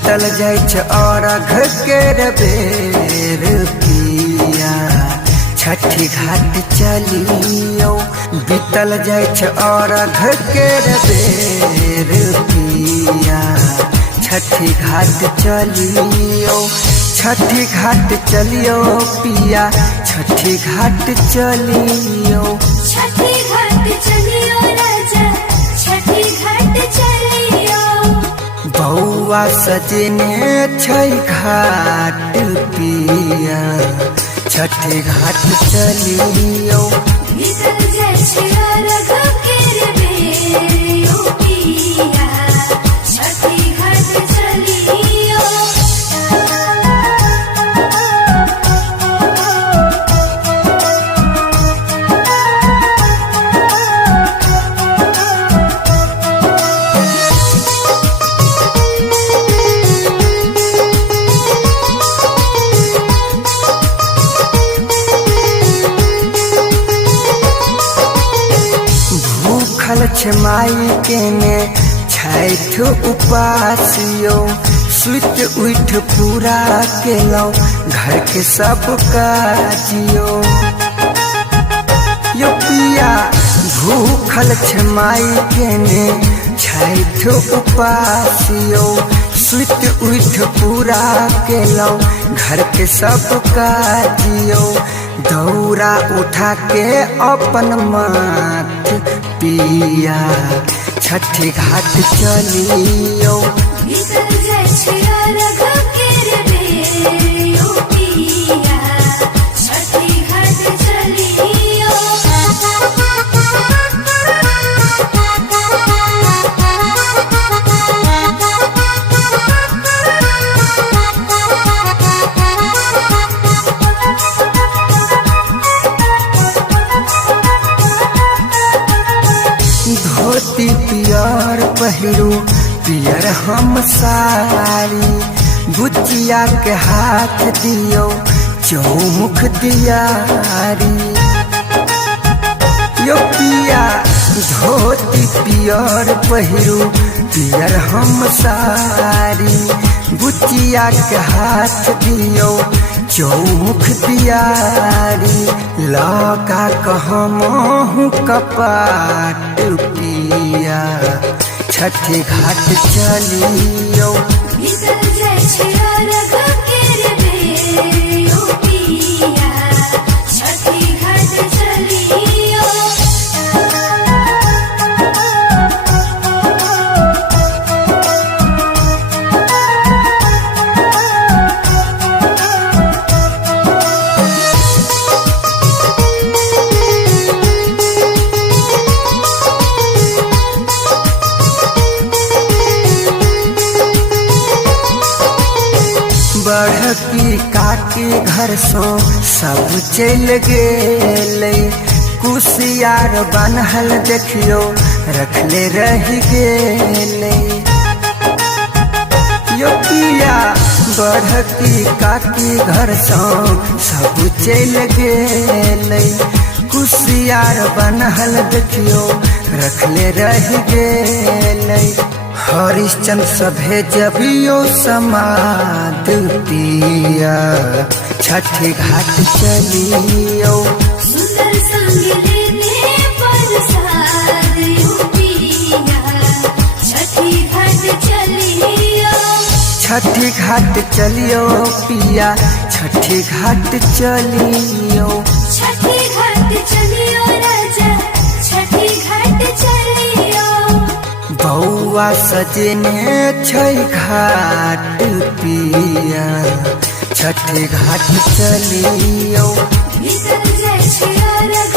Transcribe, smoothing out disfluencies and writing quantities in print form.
बीतल जाय छ अरघ केर बेर पिया छठी घाट चलियो। बीतल जाय छ अरघ केर बेर पिया छठी घाट चलियो। छठी घाट चलियो पिया छठी घाट चलियो। छठी घाट चलियो राजा छठी घाट चलियो। बौआ सजने छै घाट पिया छठी घाट चलियो। बीतल जाय छै अरघ केर बेर पिया छठी घाट चलियो। भूखल छ माई के ने छैठ उपासियो। सुत उठ पूरा केलो घर के सब काजियो। यो पिया भूखल छ माई के ने छैठ उपासियो। सुत उठ पूरा केलो घर के सब काजियो। दौरा उठा के अपन माथ पिया छठी घाट चलियो। बीतल जाय छै अरघ केर बेर पिया छठी घाट चलियो। धोती पियर पहिरो पियर हम सारी। बुचिया के हाथ दियो चौमुख दियारी। यो पिया धोती पियर पहिरो पियर हम सारी। बुचिया के हाथ दियो चौमुख दियारी। लगा कहमहु कपाट पिया छठी घाट चलियो। बीतल जाय छै अरघ केर बेर पिया छठी घाट चलियो। बड़की काकी घर सो सब चल गेले। कुशियार बनहल देखियो रखले रह गेले। यो पिया बड़की काकी घर सो सब चल गेले। कुशियार बनहल देखियो रखले रह गेले। हरिश्चंद्र सभे जबियो समाद पिया छठी घाट चलियो। सुंदर संग लेने प्रसाद पिया छठी घाट चलियो। छठी घाट चलियो पिया छठी घाट चलियो। छठी घाट चलियो राजा छठी घाट चलियो। बौआ सजने छै घाट पिया छठी घाट चलियो। बीतल जाय छै अरघ